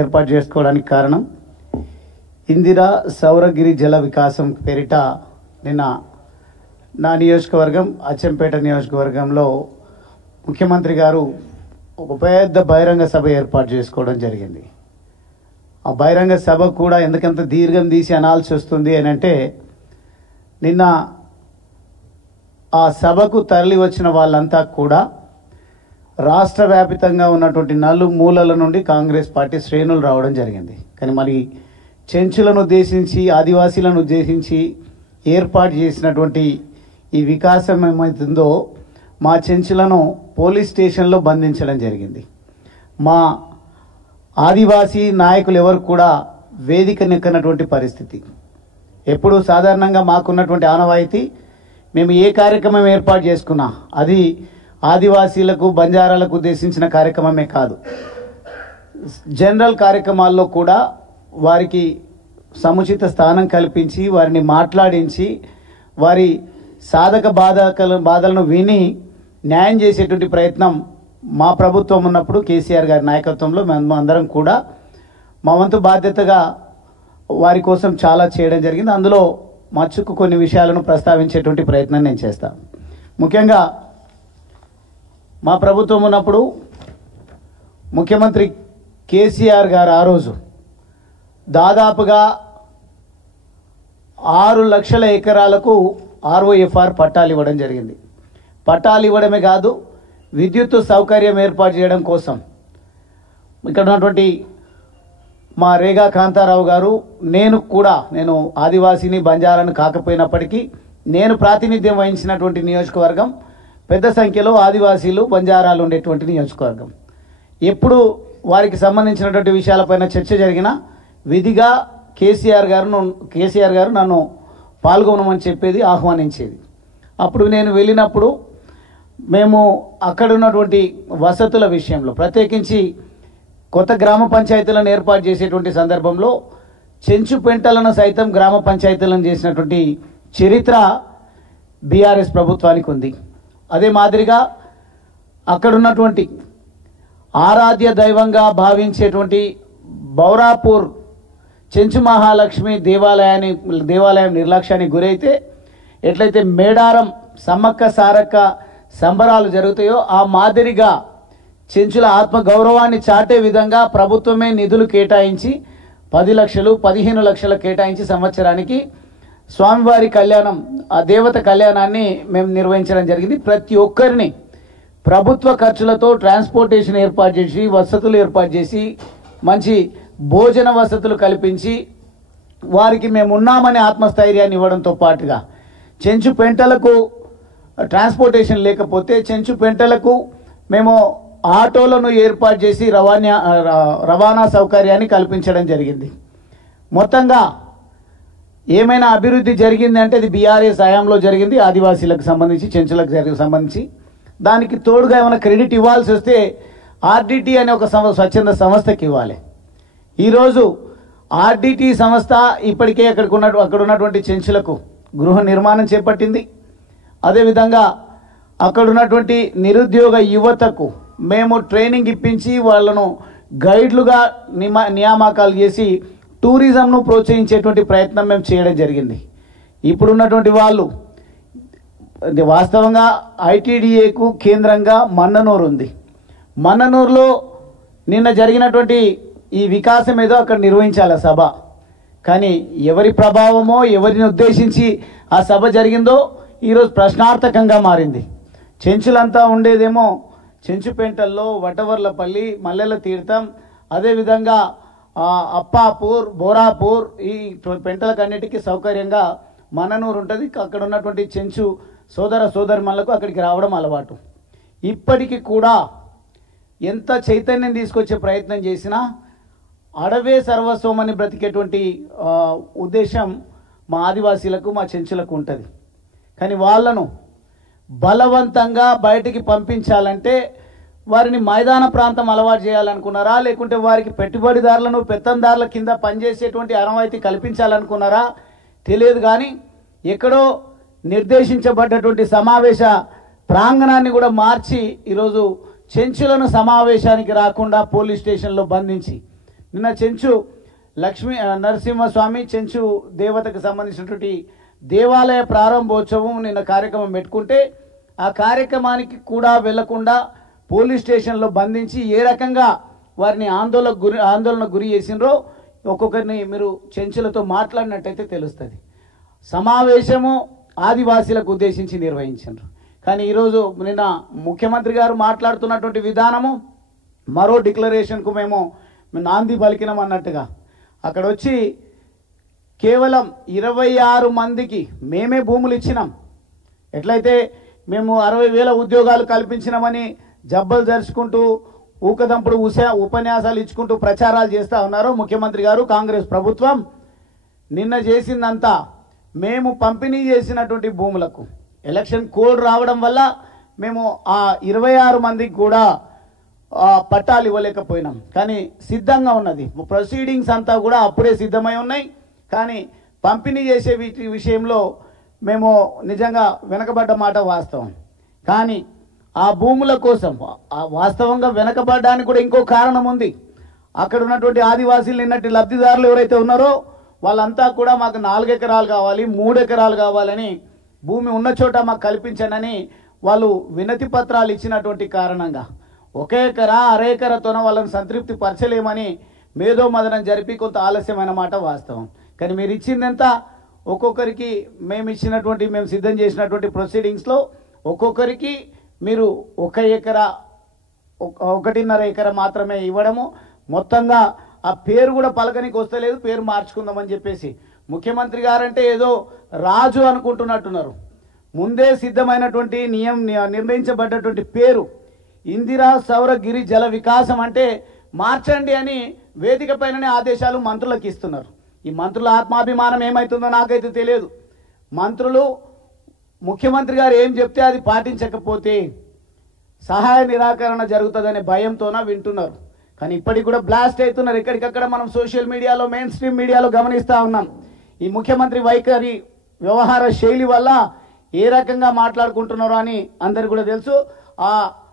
ఏర్పాటు చేసుకోవడానికి కారణం ఇందిరా సౌరగిరి జల వికాసం పేరిట నిన్న నా నియోజకవర్గం అచ్చంపేట నియోజకవర్గంలో ముఖ్యమంత్రి గారు ఒక పెద్ద బహిరంగ సభ ఏర్పాటు చేసుకోవడం జరిగింది. ఆ బహిరంగ సభ కూడా ఎందుకంత దీర్ఘం తీసి అనాల్సి వస్తుంది అని అంటే, నిన్న ఆ సభకు తరలి వచ్చిన వాళ్ళంతా కూడా రాష్ట్ర వ్యాపితంగా ఉన్నటువంటి నలుమూలల నుండి కాంగ్రెస్ పార్టీ శ్రేణులు రావడం జరిగింది. కానీ మరి చెంచులను ఉద్దేశించి, ఆదివాసీలను ఉద్దేశించి ఏర్పాటు చేసినటువంటి ఈ వికాసం ఏమవుతుందో మా చెంచులను పోలీస్ స్టేషన్లో బంధించడం జరిగింది. మా ఆదివాసీ నాయకులు ఎవరు కూడా వేదిక నెక్కనటువంటి పరిస్థితి. ఎప్పుడు సాధారణంగా మాకున్నటువంటి ఆనవాయితీ, మేము ఏ కార్యక్రమం ఏర్పాటు చేసుకున్నా అది ఆదివాసీలకు బంజారాలకు ఉద్దేశించిన కార్యక్రమమే కాదు, జనరల్ కార్యక్రమాల్లో కూడా వారికి సముచిత స్థానం కల్పించి, వారిని మాట్లాడించి, వారి సాధక బాధలను విని న్యాయం చేసేటువంటి ప్రయత్నం మా ప్రభుత్వం ఉన్నప్పుడు కేసీఆర్ గారి నాయకత్వంలో మేము అందరం కూడా మా వంతు బాధ్యతగా వారి కోసం చాలా చేయడం జరిగింది. అందులో మచ్చుకు కొన్ని విషయాలను ప్రస్తావించేటువంటి ప్రయత్నం నేను చేస్తాను. ముఖ్యంగా మా ప్రభుత్వం ఉన్నప్పుడు ముఖ్యమంత్రి కేసీఆర్ గారు ఆ రోజు దాదాపుగా 6 లక్షల ఎకరాలకు ROFR పట్టాలు ఇవ్వడం జరిగింది. పట్టాలు ఇవ్వడమే కాదు, విద్యుత్ సౌకర్యం ఏర్పాటు చేయడం కోసం ఇక్కడ ఉన్నటువంటి మా రేగా కాంతారావు గారు, నేను ఆదివాసీని బంజారాను కాకపోయినప్పటికీ నేను ప్రాతినిధ్యం వహించినటువంటి నియోజకవర్గం పెద్ద సంఖ్యలో ఆదివాసీలు బంజారాలు ఉండేటువంటి నియోజకవర్గం. ఎప్పుడు వారికి సంబంధించినటువంటి విషయాలపైన చర్చ జరిగినా విధిగా కేసీఆర్ గారు నన్ను పాల్గొనమని చెప్పేది, ఆహ్వానించేది. అప్పుడు నేను వెళ్ళినప్పుడు మేము అక్కడ ఉన్నటువంటి వసతుల విషయంలో, ప్రత్యేకించి కొత్త గ్రామ పంచాయతీలను ఏర్పాటు చేసేటువంటి సందర్భంలో చెంచు పెంటలను సైతం గ్రామ పంచాయతీలను చేసినటువంటి చరిత్ర బీఆర్ఎస్ ప్రభుత్వానికి ఉంది. అదే మాదిరిగా అక్కడున్నటువంటి ఆరాధ్య దైవంగా భావించేటువంటి బౌరాపూర్ చెంచు మహాలక్ష్మి దేవాలయం నిర్లక్ష్యానికి గురైతే ఎట్లయితే మేడారం సమ్మక్క సారక్క సంబరాలు జరుగుతాయో ఆ మాదిరిగా చెంచుల ఆత్మ గౌరవాన్ని చాటే విధంగా ప్రభుత్వమే నిధులు కేటాయించి 10 లక్షలు 15 లక్షలు కేటాయించి సంవత్సరానికి స్వామివారి కళ్యాణం, ఆ దేవత కళ్యాణాన్ని మేము నిర్వహించడం జరిగింది. ప్రతి ఒక్కరిని ప్రభుత్వ ఖర్చులతో ట్రాన్స్పోర్టేషన్ ఏర్పాటు చేసి, వసతులు ఏర్పాటు చేసి, మంచి భోజన వసతులు కల్పించి వారికి మేము ఉన్నామనే ఆత్మస్థైర్యాన్ని ఇవ్వడంతో పాటుగా చెంచు పెంటలకు ట్రాన్స్పోర్టేషన్ లేకపోతే చెంచు పెంటలకు మేము ఆటోలను ఏర్పాటు చేసి రవాణా సౌకర్యాన్ని కల్పించడం జరిగింది. మొత్తంగా ఏమైనా అభివృద్ధి జరిగింది అంటే అది బీఆర్ఎస్ హయాంలో జరిగింది, ఆదివాసీలకు సంబంధించి, చెంచులకు సంబంధించి. దానికి తోడుగా ఏమైనా క్రెడిట్ ఇవ్వాల్సి వస్తే ఆర్డిటి అనే ఒక స్వచ్ఛంద సంస్థకి ఇవ్వాలి. ఈరోజు ఆర్డిటి సంస్థ ఇప్పటికే అక్కడ ఉన్నటువంటి చెంచులకు గృహ నిర్మాణం చేపట్టింది. అదేవిధంగా అక్కడ ఉన్నటువంటి నిరుద్యోగ యువతకు మేము ట్రైనింగ్ ఇప్పించి వాళ్ళను గైడ్లుగా నియామకాలు చేసి టూరిజంను ప్రోత్సహించేటువంటి ప్రయత్నం మేము చేయడం జరిగింది. ఇప్పుడున్నటువంటి వాళ్ళు వాస్తవంగా ఐటీడీఏకు కేంద్రంగా మన్ననూరు ఉంది. మన్ననూరులో నిన్న జరిగినటువంటి ఈ వికాసం ఏదో అక్కడ నిర్వహించాలి సభ. కానీ ఎవరి ప్రభావమో, ఎవరిని ఉద్దేశించి ఆ సభ జరిగిందో ఈరోజు ప్రశ్నార్థకంగా మారింది. చెంచులంతా ఉండేదేమో చెంచుపెంటల్లో, వటవర్లపల్లి, మల్లెల తీర్థం, అదేవిధంగా అప్పాపూర్, బోరాపూర్, ఈ పెంటలకన్నిటికీ సౌకర్యంగా మన్ననూరు ఉంటుంది. అక్కడ ఉన్నటువంటి చెంచు సోదరిమణులకు అక్కడికి రావడం అలవాటు. ఇప్పటికీ కూడా ఎంత చైతన్యం తీసుకొచ్చే ప్రయత్నం చేసినా అడవే సర్వస్వం అని బ్రతికేటువంటి ఉద్దేశం మా ఆదివాసీలకు, మా చెంచులకు ఉంటుంది. కానీ వాళ్ళను బలవంతంగా బయటికి పంపించాలంటే వారిని మైదాన ప్రాంతం అలవాటు చేయాలనుకున్నారా, లేకుంటే వారికి పెట్టుబడిదారులను పెత్తందారుల కింద పనిచేసేటువంటి ఆనవాయితీ కల్పించాలనుకున్నారా తెలియదు. కానీ ఎక్కడో నిర్దేశించబడ్డటువంటి సమావేశ ప్రాంగణాన్ని కూడా మార్చి ఈరోజు చెంచులను సమావేశానికి రాకుండా పోలీస్ స్టేషన్లో బంధించి నిన్న చెంచు లక్ష్మీ నరసింహస్వామి చెంచు దేవతకు సంబంధించినటువంటి దేవాలయ ప్రారంభోత్సవం నిన్న కార్యక్రమం పెట్టుకుంటే ఆ కార్యక్రమానికి కూడా వెళ్లకుండా పోలీస్ స్టేషన్లో బంధించి ఏ రకంగా వారిని ఆందోళన గురి చేసినరో ఒక్కొక్కరిని మీరు చెంచులతో మాట్లాడినట్టయితే తెలుస్తుంది. సమావేశము ఆదివాసీలకు ఉద్దేశించి నిర్వహించారు. కానీ ఈరోజు నిన్న ముఖ్యమంత్రి గారు మాట్లాడుతున్నటువంటి విధానము మరో డిక్లరేషన్కు మేము నాంది పలికినాం అన్నట్టుగా అక్కడ వచ్చి కేవలం 26 మందికి మేమే భూములు ఇచ్చినాం. ఎట్లయితే మేము 60,000 ఉద్యోగాలు కల్పించినామని జబ్బలు జరుచుకుంటూ ఊకదంపుడు ఉపన్యాసాలు ఇచ్చుకుంటూ ప్రచారాలు చేస్తూ ఉన్నారో ముఖ్యమంత్రి గారు కాంగ్రెస్ ప్రభుత్వం నిన్న చేసిందంతా మేము పంపిణీ చేసినటువంటి భూములకు ఎలక్షన్ కోడ్ రావడం వల్ల మేము ఆ 26 మందికి కూడా పట్టాలు ఇవ్వలేకపోయినాం. కానీ సిద్ధంగా ఉన్నది, ప్రొసీడింగ్స్ అంతా కూడా అప్పుడే సిద్ధమై ఉన్నాయి. కానీ పంపిణీ చేసే విషయంలో మేము నిజంగా వెనకబడ్డ మాట వాస్తవం. కానీ ఆ భూముల కోసం వాస్తవంగా వెనకబడ్డానికి కూడా ఇంకో కారణం ఉంది. అక్కడ ఉన్నటువంటి ఆదివాసీలు నిన్నటి లబ్ధిదారులు ఎవరైతే ఉన్నారో వాళ్ళంతా కూడా మాకు 4 ఎకరాలు కావాలి, 3 ఎకరాలు కావాలని భూమి ఉన్న చోట మాకు కల్పించనని వాళ్ళు వినతి పత్రాలు ఇచ్చినటువంటి కారణంగా 1 ఎకరా 1/2 ఎకరాతోన వాళ్ళని సంతృప్తి పరచలేమని మేధో మదనం జరిపి కొంత ఆలస్యమైన మాట వాస్తవం. కానీ మీరు ఇచ్చిందంతా ఒక్కొక్కరికి మేము సిద్ధం చేసినటువంటి ప్రొసీడింగ్స్లో ఒక్కొక్కరికి మీరు 1 ఎకరా 1.5 ఎకరా మాత్రమే ఇవ్వడము, మొత్తంగా ఆ పేరు కూడా పలకనికి వస్తలేదు, పేరు మార్చుకుందామని చెప్పేసి ముఖ్యమంత్రి గారంటే ఏదో రాజు అనుకుంటున్నట్టున్నారు. ముందే సిద్ధమైనటువంటి నిర్ణయించబడ్డటువంటి పేరు ఇందిరా సౌరగిరి జల వికాసం అంటే మార్చండి అని వేదిక పైననే ఆదేశాలు మంత్రులకు ఇస్తున్నారు. ఈ మంత్రుల ఆత్మాభిమానం ఏమవుతుందో నాకైతే తెలియదు. మంత్రులు ముఖ్యమంత్రి గారు ఏం చెప్తే అది పాటించకపోతే సహాయ నిరాకరణ జరుగుతుందనే భయంతోన వింటున్నారు. కానీ ఇప్పటికి కూడా బ్లాస్ట్ అవుతున్నారు. ఎక్కడికక్కడ మనం సోషల్ మీడియాలో మెయిన్ స్ట్రీమ్ మీడియాలో గమనిస్తూ ఉన్నాం. ఈ ముఖ్యమంత్రి వైఖరి వ్యవహార శైలి వల్ల ఏ రకంగా మాట్లాడుకుంటున్నారో అని అందరికి కూడా తెలుసు. ఆ